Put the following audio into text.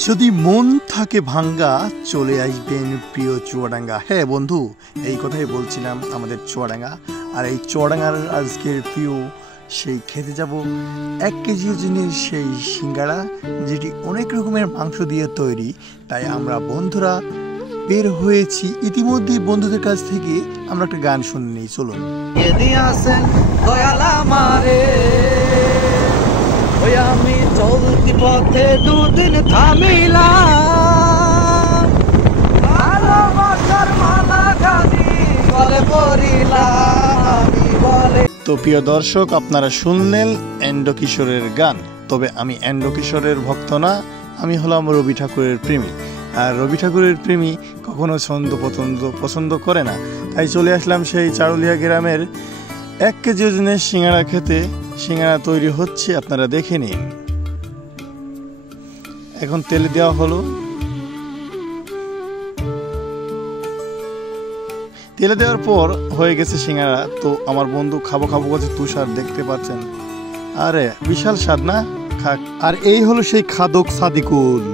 যদি মন থাকে ভাঙ্গা চলে আসবেন প্রিয় চুয়াডাঙ্গা। হ্যাঁ বন্ধু, এই কথাই বলছিলাম, আমাদের চুয়াডাঙ্গা। আর এই চুয়াডাঙ্গার আজকের প্রিয় সেই খেতে যাব 1 কেজি ওজনের সেই সিঙ্গাড়া, যেটি অনেক রকমের মাংস দিয়ে তৈরি। তাই আমরা বন্ধুরা বের হয়েছি। ইতিমধ্যে বন্ধুদের কাছ থেকে আমরা একটা গান শুনে নিই, চলুন। আমি চলতি পথে দুদিন থামিলাম, ভালোবাসার মালা গানি বলে পড়িলাম বলে। তো প্রিয় দর্শক, আপনারা শুনলেন এন্ডো কিশোরের গান। তবে আমি এন্ডো কিশোরের ভক্ত না, আমি হলাম রবি ঠাকুরের প্রেমী। আর রবি ঠাকুরের প্রেমী কখনো ছন্দ পছন্দ করে না। তাই চলে আসলাম সেই চারুলিয়া গ্রামের 1 কেজি ওজনের সিঙ্গাড়া খেতে। সিঙ্গাড়া তৈরি হচ্ছে, আপনারা দেখে নিন। এখন তেলে দেওয়া হলো, তেলে দেওয়ার পর হয়ে গেছে সিঙ্গাড়া। তো আমার বন্ধু খাবো করছে, তুষার দেখতে পাচ্ছেন। আরে বিশাল স্বাদ না, খাক। আর এই হলো সেই খাদক সাদিকুল।